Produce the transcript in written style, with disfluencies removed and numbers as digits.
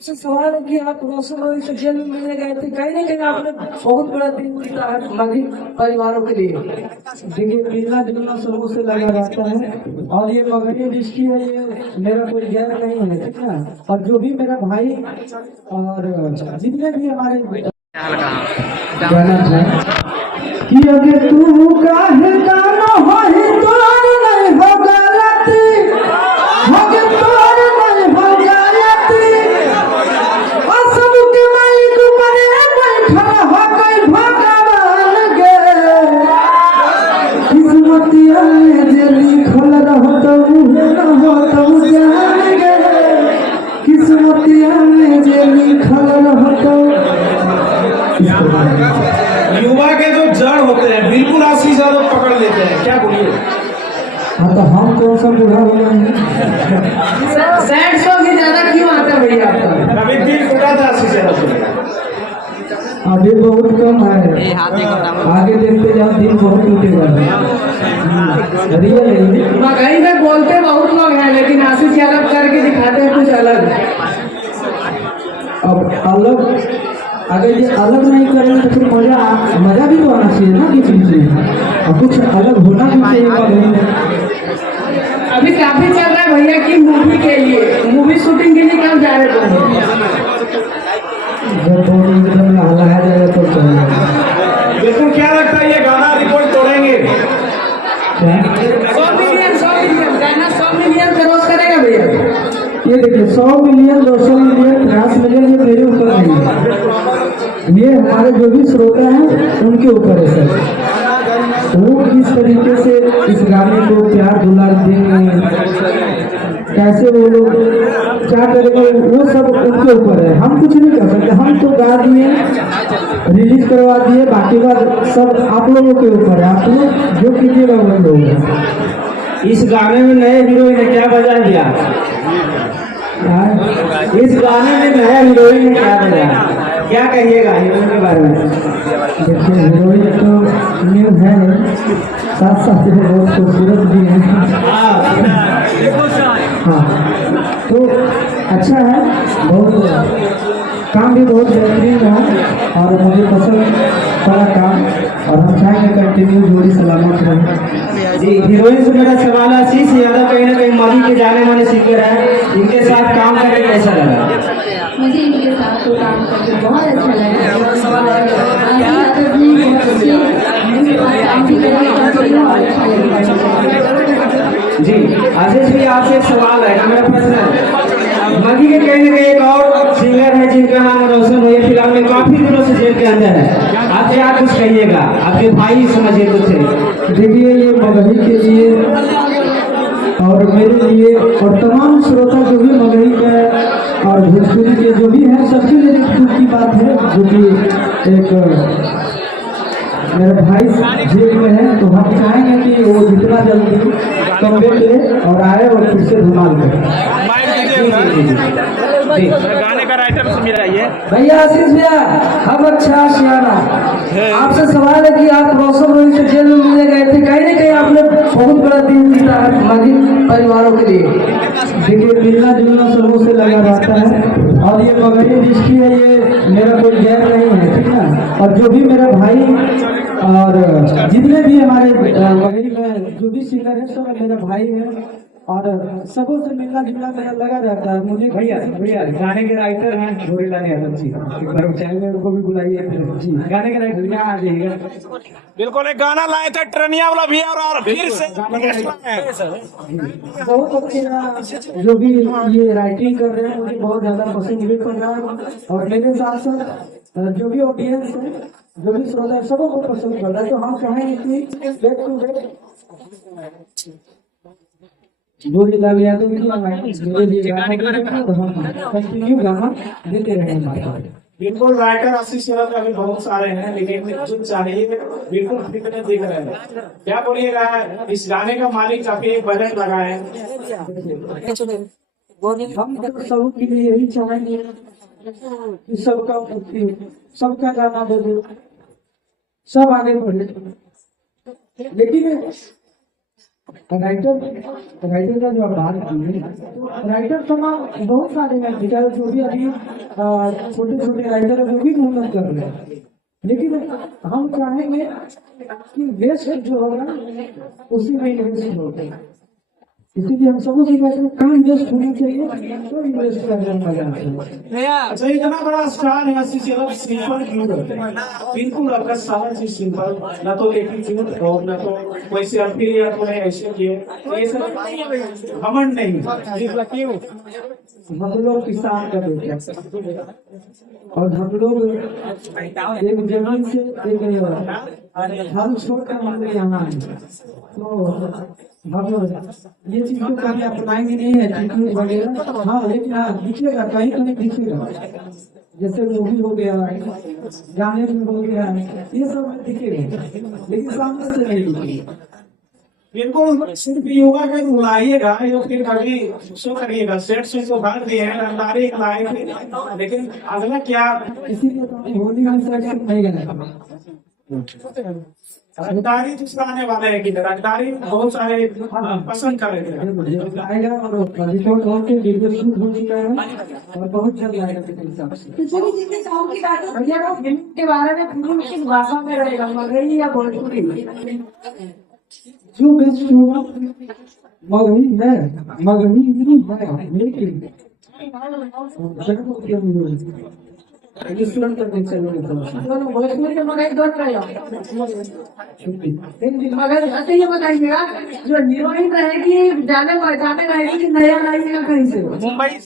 से सवाल है कि आप रोशन से जेल में मिलने गए थे, कहीं ना कहीं आपने बहुत बड़ा दिन बीता है मगही परिवारों के लिए। देखिए, मिलना जुलना सबों से लगा रहता है और ये मगही दृष्टि है, ये मेरा कोई गैर नहीं है, ठीक है। और जो भी मेरा भाई और जितने भी हमारे कहना था कि अगर तू काहे का न होही तोर नहीं हो गलती, अगर तोर नहीं हो गलती, और सबके मालिक बने बैठल हो गई भगवान गे। किस्मतिया में जे लिखल रहतौ न होतौ जान गे, किस्मतिया में जे लिखल रहतौ। युवा के जो जड़ होते हैं बिल्कुल आशीष यादव पकड़ लेते हैं, क्या बोलिए? हाँ, तो हम कौन सा बुरा हुआ है? सैड सॉन्ग ही ज्यादा क्यों आता है भैया आपका? कभी दिल टूटा था आशीष यादव से? अभी बहुत कम है, आगे देखते जाओ दिन बहुत टूटेगा। रियल है। मगही में बोलते बहुत लोग हैं, लेकिन आशीष यादव करके दिखाते हैं कुछ अलग। अब अलग, अगर ये अलग नहीं करेंगे तो फिर मजा भी तो आना चाहिए ना किसी चीज, और कुछ अलग होना भी चाहिए। अभी काफी चल रहा है भैया की मूवी के लिए, मूवी शूटिंग के लिए कब जा रहे थे? जब तो एकदम लहलाया जाएगा तो चलेगा। बिल्कुल। क्या लगता है ये गाना रिकॉर्ड तोड़ेंगे? 100 मिलियन गाना 100 मिलियन क्रॉस करेगा भैया। ये देखिए, 100 मिलियन 200 मिलियन 50 मिलियन ये मेरे ऊपर नहीं है, ये हमारे जो भी श्रोता हैं उनके ऊपर है सर। वो किस तरीके से इस गाने को प्यार दुलार देंगे, कैसे वो लोग क्या करेंगे, वो सब उनके ऊपर है। हम कुछ नहीं कर सकते, हम तो गा दिए, रिलीज करवा दिए, बाकी बात सब आप लोगों के ऊपर है। आप लोग जो कीजिएगा वो लोग। इस गाने में नए हीरोइन ने क्या बजा दिया? इस गाने में नया हीरोइन ने क्या बजाया, क्या कहिएगा हीरोइन के बारे में? देखिए, हीरोइन तो न्यू है, साथ साथ में बहुत खूबसूरत भी है। हाँ, तो अच्छा है, बहुत काम भी बहुत बेहतरीन रहा और मुझे पसंद पड़ा काम, और हम चाहेंगे कंटिन्यू जोड़ी सलामत रहे। जी, हीरोइन से मेरा सवाल है, आशीष यादव कहीं ना कहीं मगही के जाने माने सिंगर है, इनके साथ काम करके कैसा लगा? मुझे इनके साथ तो काम करके बहुत अच्छा लगा। आशीष यादव भी बहुत अच्छे हैं, इनके साथ काम भी करके बहुत अच्छा लगा। जी, आशीष भी आपसे एक सवाल है, मेरा प्रश्न है, मगही के कहीं ना कहीं एक और सिंगर है जिनका नाम रोशन भैया फिलहाल में काफी दिनों से जेल के अंदर है, आप क्या कुछ कहिएगा? आपके भाई समझिए कुछ। देखिए, ये मगही के लिए और मेरे लिए और तमाम श्रोता जो भी मगही का और भोजपुरी के जो भी हैं सबके लिए दुख की बात है, जो कि एक मेरा भाई जेल में है। तो हम चाहेंगे कि वो जितना जल्दी कमबैक ले और आए और फिर से धमाल करे। गाने का राइटर से मेरा ये भैया आशीष भैया, हम अच्छा सियाना आपसे सवाल है कि आप रोशन से जेल में मिलने गए थे, कहीं ना कहीं आपने बहुत बड़ा दिन बीता है मगही परिवारों के लिए। देखिए, मिलना जुलना सबों से लगा रहता है और ये मगही दृष्टि है, ये मेरा कोई गैर नहीं है, ठीक है। और जो भी मेरा भाई और जितने भी हमारे मगही में जो भी सिंगर है सब मेरा भाई है, और सबों से मिलना जुलना मेरा लगा रहता है। मुझे भैया गाने के राइटर हैं गोरीला यादव जी, एक बार चैनल में उनको भी बुलाइए जी। गाने के राइटर यहाँ आ जाइएगा। बिल्कुल, एक गाना लाए थे ट्रेनिया वाला भी और फिर से बहुत अच्छे जो भी ये राइटिंग कर रहे हैं मुझे बहुत ज्यादा पसंद भी कर रहा है, और मेरे साथ साथ जो भी ऑडियंस है, जो भी श्रोता है, सबको बहुत पसंद कर रहा है। तो हम चाहेंगे कि back to back Gorilal Yadav की मेरे लिए गाना तो हम कंटिन्यू गाना देते रहेंगे। बिल्कुल, राइटर आशीष यादव अभी बहुत सारे हैं, लेकिन जो चाहिए बिल्कुल फिटनेस दिख रहे हैं। क्या बोलिएगा, इस गाने का मालिक काफी बजट लगा है? हम तो सबके लिए यही चाहेंगे कि सबका गाना दे दे, सब आगे बढ़े। लेकिन राइटर का जो आप बात की है, राइटर तमाम बहुत सारे हैं बेचारे जो भी अभी छोटे छोटे राइटर है वो भी मेहनत कर रहे हैं, लेकिन हम चाहेंगे कि वेस्ट जो होगा उसी में इन्वेस्ट होगा। इसीलिए हम सबको से कहते हैं कहाँ इन्वेस्ट होना चाहिए तो इन्वेस्ट करने में मजा आता है। अच्छा, इतना बड़ा स्टार है सिर्फ सिंपल क्यों रहते हैं? बिल्कुल आपका सारा चीज सिंपल, ना तो एटीट्यूड और ना तो कोई सेल्फी या कोई ऐसे किए, ये सब घमंड नहीं। क्यों? हम लोग किसान का बेटा और हम लोग एक जमीन से एक हम छोड़ कर हम लोग यहाँ आए, तो हम ये चीज तो कभी अपनाएंगे नहीं है एटीट्यूड वगैरह। हाँ, लेकिन हाँ दिखेगा, कहीं कहीं दिखेगा, जैसे मूवी हो गया, गाने में हो गया, ये सब दिखेगा, लेकिन सामने से नहीं दिखेगा। बिल्कुल सिर्फ योगा का बुलाइएगा या फिर कभी शो करिएगा, सेट से तो भर दिए हैं, रंगदारी लाए थे, लेकिन अगला क्या? इसीलिए तो हम होली का सेट नहीं गए। रंगदारी दूसरा आने वाला है कि रंगदारी बहुत सारे पसंद कर रहे थे। आएगा और रिपोर्ट होकर वीडियो शूट हो चुका है और बहुत जल्द आएगा मेरे हिसाब से। तो चलिए जितने गाँव की बात है भैया को फिल्म के बारे में, फिल्म किस भाषा में रहेगा, मगही या भोजपुरी? जो बेस्ट होगा मगही है, मगही नहीं है, लेकिन तुरंत करके चलेंगे दोनों भोजपुरी के मगही दोनों रहेगा। मगर अच्छा ये बताइएगा, जो हीरोइन रहेगी जाने पहचाने रहेगी कि नया लाइएगा कहीं से? मुंबई